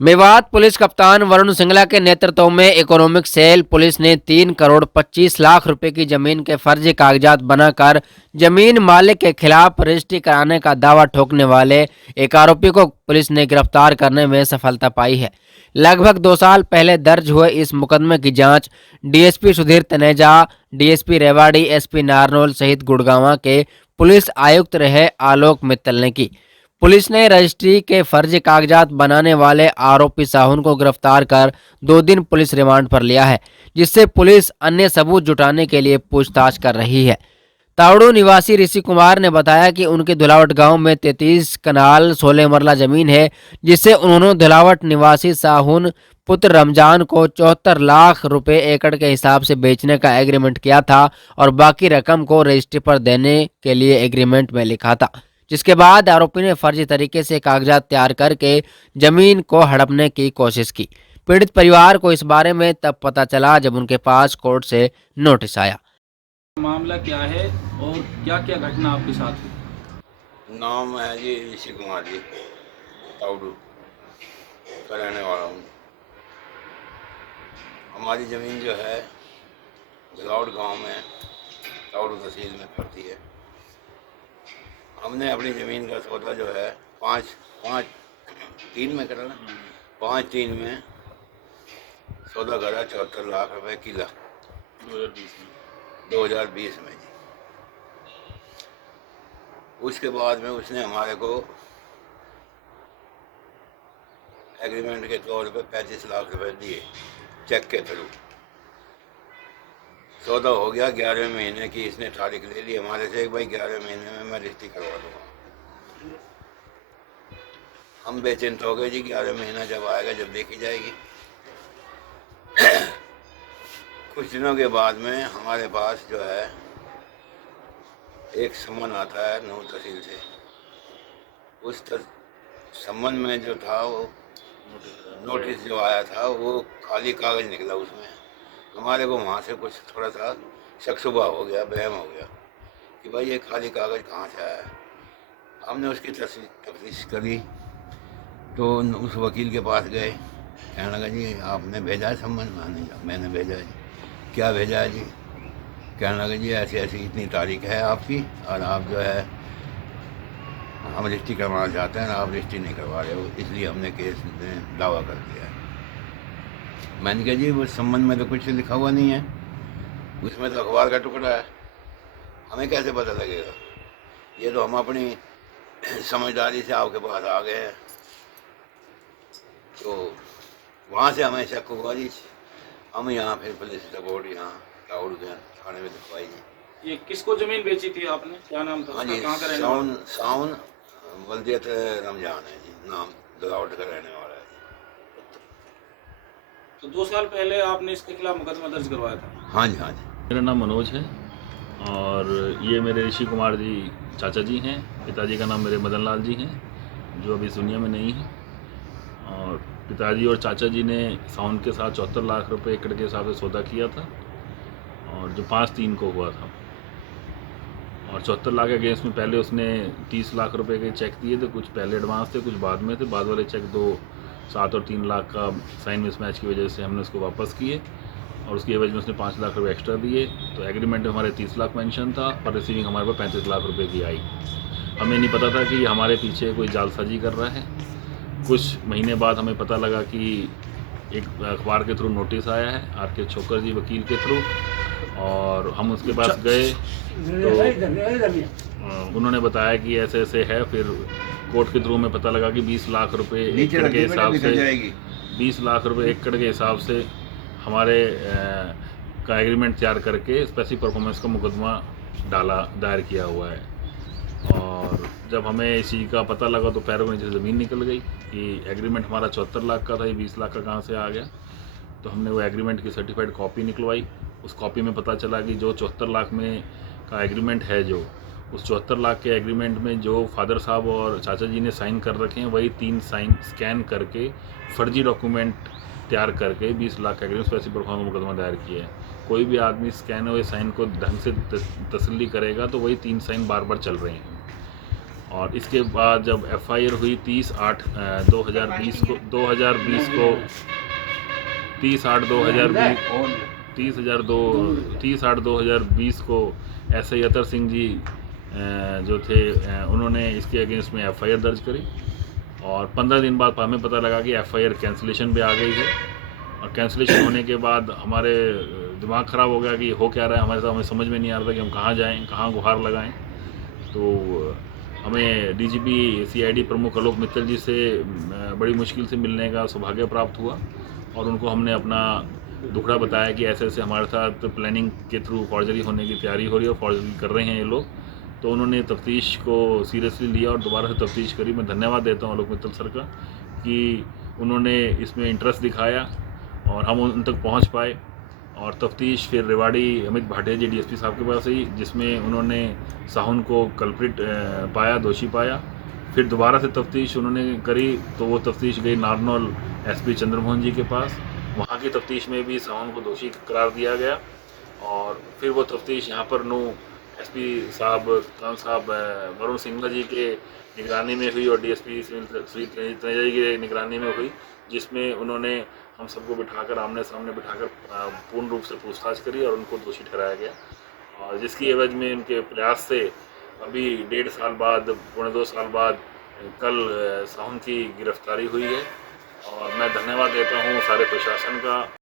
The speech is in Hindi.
मेवात पुलिस कप्तान वरुण सिंगला के नेतृत्व में इकोनॉमिक सेल पुलिस ने 3 करोड़ 25 लाख रुपए की जमीन के फर्जी कागजात बनाकर जमीन मालिक के खिलाफ रजिस्ट्री कराने का दावा ठोकने वाले एक आरोपी को पुलिस ने गिरफ्तार करने में सफलता पाई है। लगभग 2 साल पहले दर्ज हुए इस मुकदमे की जांच DSP Sudhir Taneja, DSP Rewari, SP Narnaul सहित गुड़गांव के पुलिस आयुक्त रहे आलोक मित्तल ने की। पुलिस ने रजिस्ट्री के फर्जी कागजात बनाने वाले आरोपी साहुन को गिरफ्तार कर 2 दिन पुलिस रिमांड पर लिया है, जिससे पुलिस अन्य सबूत जुटाने के लिए पूछताछ कर रही है। तावड़ू निवासी ऋषि कुमार ने बताया कि उनके धुलावट गांव में 33 कनाल 16 मरला जमीन है, जिसे उन्होंने धुलावट निवासी साहुन पुत्र रमजान को 74 लाख रुपए एकड़ के हिसाब से बेचने का एग्रीमेंट किया था और बाकी रकम को रजिस्ट्री पर देने के लिए एग्रीमेंट में लिखा था, जिसके बाद आरोपी ने फर्जी तरीके से कागजात तैयार करके जमीन को हड़पने की कोशिश की। पीड़ित परिवार को इस बारे में तब पता चला जब उनके पास कोर्ट से नोटिस आया। मामला क्या है और क्या क्या घटना आपके साथ हुई? नाम है जी ऋषि कुमार जी, ताउडू का रहने वाला हूँ। हमारी ज़मीन जो है गलाउड गांव में ताउडू तहसील में पड़ती है। हमने अपनी ज़मीन का सौदा जो है तीन में करा ना, 5/3 में सौदा करा 74 लाख रुपए किला 2020 में जी। उसके बाद में उसने हमारे को एग्रीमेंट के तौर पे 35 लाख रुपए दिए चेक के थ्रू। सौदा हो गया 11वें महीने की, इसने तारीख ले ली हमारे से, भाई 11वें महीने में मैं रजिस्ट्री करवा दूँगा। हम बेचिंत हो गए जी, 11वें महीना जब आएगा जब देखी जाएगी। कुछ दिनों के बाद में हमारे पास जो है एक सम्मन आता है नूर तहसील से। उस सम्मन में जो था वो नोटिस जो आया था वो खाली कागज़ निकला। उसमें हमारे को वहाँ से कुछ थोड़ा सा शक शुबा हो गया, बहम हो गया कि भाई ये खाली कागज़ कहाँ से आया है। हमने उसकी तफ्तीश करी तो उस वकील के पास गए, कहने लगा जी आपने भेजा है सम्मन? मैंने भेजा है जी। क्या भेजा है जी? कहने लगा जी ऐसी ऐसी इतनी तारीख है आपकी और आप जो है हम रजिस्ट्री करवाना चाहते हैं, आप रजिस्ट्री नहीं करवा रहे हो, इसलिए हमने केस में दावा कर दिया है। मैंने कहा जी वो संबंध में तो कुछ लिखा हुआ नहीं है, उसमें तो अखबार का टुकड़ा है, हमें कैसे पता लगेगा? ये तो हम अपनी समझदारी से आपके पास आ गए हैं। तो वहाँ से हमें शक हुआ जी, हम यहाँ फिर पुलिस रिपोर्ट यहाँ ताउडू गए थाने में दिखवाई जी। ये किसको जमीन बेची थी आपने? क्या नाम था? हाँ जी, कहाँ का रहने वाला? साउन वल्दियत रमजान है जी, नाम दलावट का रहने वाला है। तो 2 साल पहले आपने इसके खिलाफ मुकदमा दर्ज करवाया था? हाँ जी, हाँ जी। मेरा नाम मनोज है और ये मेरे ऋषि कुमार जी चाचा जी हैं। पिताजी का नाम मेरे मदन लाल जी हैं जो अभी इस दुनिया में नहीं है। और पिताजी और चाचा जी ने साउन के साथ 74 लाख रुपए एकड़ के हिसाब से सौदा किया था और जो 5/3 को हुआ था। और 74 लाख के अगेंस्ट में पहले उसने 30 लाख रुपए के चेक दिए थे, कुछ पहले एडवांस थे कुछ बाद में थे। बाद वाले चेक 7 और 3 लाख का साइन मिसमैच की वजह से हमने उसको वापस किए और उसकी एवज में उसने 5 लाख रुपए एक्स्ट्रा दिए। तो एग्रीमेंट में हमारे 30 लाख मेंशन था और रिसीविंग हमारे पास 35 लाख रुपए की आई। हमें नहीं पता था कि ये हमारे पीछे कोई जालसाजी कर रहा है। कुछ महीने बाद हमें पता लगा कि एक अखबार के थ्रू नोटिस आया है आर.के. छोकर जी वकील के थ्रू, और हम उसके पास गए तो उन्होंने बताया कि ऐसे ऐसे है। फिर कोर्ट के थ्रू में पता लगा कि 20 लाख रुपए एकड़ के हिसाब से 20 लाख रुपए एकड़ के हिसाब से हमारे का एग्रीमेंट तैयार करके स्पेसिफिक परफॉर्मेंस का मुकदमा दायर किया हुआ है। और जब हमें इस चीज़ का पता लगा तो पैरों में नीचे ज़मीन निकल गई कि एग्रीमेंट हमारा 74 लाख का था, ये 20 लाख का कहाँ से आ गया। तो हमने वो एग्रीमेंट की सर्टिफाइड कॉपी निकलवाई। उस कॉपी में पता चला कि जो 74 लाख में का एग्रीमेंट है, जो उस 74 लाख के एग्रीमेंट में जो फादर साहब और चाचा जी ने साइन कर रखे हैं वही 3 साइन स्कैन करके फर्जी डॉक्यूमेंट तैयार करके 20 लाख का एग्रीमेंट स्पेसिफिक परफॉर्मेंस मुकदमा दायर किया है। कोई भी आदमी स्कैन हुए साइन को ढंग से तसल्ली करेगा तो वही 3 साइन बार बार चल रहे हैं। और इसके बाद जब एफआईआर हुई 30/8/2020 को 30/8/2020 को एसआई अतर सिंह जी जो थे उन्होंने इसके अगेंस्ट में एफआईआर दर्ज करी और 15 दिन बाद हमें पता लगा कि एफआईआर कैंसिलेशन पे आ गई है। और कैंसिलेशन होने के बाद हमारे दिमाग ख़राब हो गया कि हो क्या रहा है हमारे साथ, हमें समझ में नहीं आ रहा था कि हम कहाँ जाएं, कहाँ गुहार लगाएं। तो हमें डीजीपी सीआईडी प्रमुख आलोक मित्तल जी से बड़ी मुश्किल से मिलने का सौभाग्य प्राप्त हुआ और उनको हमने अपना दुखड़ा बताया कि ऐसे ऐसे हमारे साथ प्लानिंग के थ्रू फॉर्जरी होने की तैयारी हो रही है और फॉर्जरी कर रहे हैं ये लोग। तो उन्होंने तफ्तीश को सीरियसली लिया और दोबारा से तफ्तीश करी। मैं धन्यवाद देता हूँ आलोक मित्तल सर का कि उन्होंने इसमें इंटरेस्ट दिखाया और हम उन तक पहुँच पाए। और तफ्तीश फिर रेवाड़ी अमित भाटिया जी डीएसपी साहब के पास आई, जिसमें उन्होंने साहुन को कल्प्रिट पाया, दोषी पाया। फिर दोबारा से तफ्तीश उन्होंने करी तो वो तफ्तीश गई नारनौल एसपी चंद्रमोहन जी के पास। वहाँ की तफ्तीश में भी साहुन को दोषी करार दिया गया और फिर वो तफ्तीश यहाँ पर एसपी साहब खान साहब वरुण सिंगला जी के निगरानी में हुई और डीएसपी श्री तनेजा जी की निगरानी में हुई, जिसमें उन्होंने हम सबको बिठाकर आमने सामने बिठाकर पूर्ण रूप से पूछताछ करी और उनको दोषी ठहराया गया। और जिसकी एवज में उनके प्रयास से अभी 1.5 साल बाद, पौने 2 साल बाद कल साहुन की गिरफ्तारी हुई है। और मैं धन्यवाद देता हूँ सारे प्रशासन का।